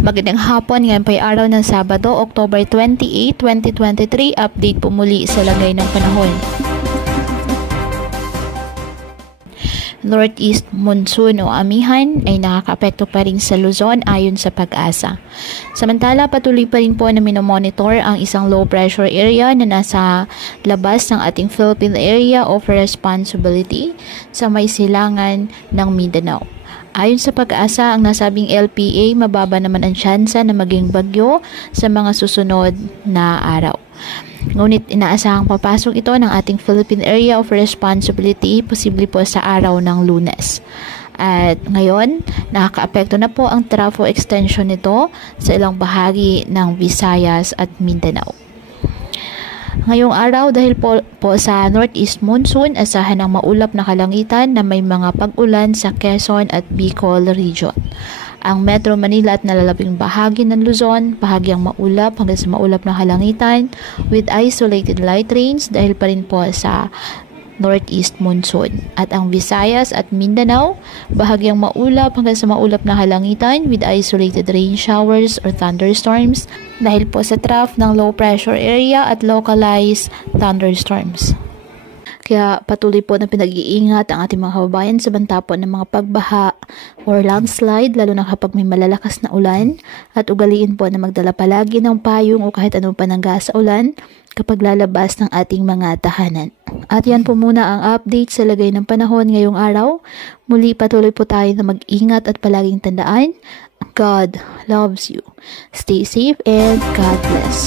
Magandang hapon, ngayon po ay araw ng Sabado, October 28, 2023. Update po muli sa lagay ng panahon. Northeast monsoon o amihan ay nakakaapekto pa rin sa Luzon ayon sa Pag-asa. Samantala, patuloy pa rin po na minomonitor ang isang low pressure area na nasa labas ng ating Philippine Area of Responsibility sa may silangan ng Mindanao. Ayon sa Pag-asa, ang nasabing LPA, mababa naman ang tsansa na maging bagyo sa mga susunod na araw. Ngunit inaasahang papasok ito ng ating Philippine Area of Responsibility, posible po sa araw ng Lunes. At ngayon, nakakaapekto na po ang trafo extension nito sa ilang bahagi ng Visayas at Mindanao. Ngayong araw, dahil po sa Northeast Monsoon, asahan ng maulap na kalangitan na may mga pag-ulan sa Quezon at Bicol region. Ang Metro Manila at nalalabing bahagi ng Luzon, bahagyang maulap hanggang sa maulap na kalangitan with isolated light rains dahil pa rin po sa Northeast Monsoon. At ang Visayas at Mindanao, bahagyang maulap hanggang sa maulap na kalangitan with isolated rain showers or thunderstorms dahil po sa trough ng low pressure area at localized thunderstorms. Kaya patuloy po na pinag-iingat ang ating mga kababayan sa banta po ng mga pagbaha or landslide, lalo na kapag may malalakas na ulan, at ugaliin po na magdala palagi ng payong o kahit anong panangga sa ulan kapag lalabas ng ating mga tahanan. At yan po muna ang update sa lagay ng panahon ngayong araw. Muli patuloy po tayo na mag-ingat at palaging tandaan, God loves you. Stay safe and God bless.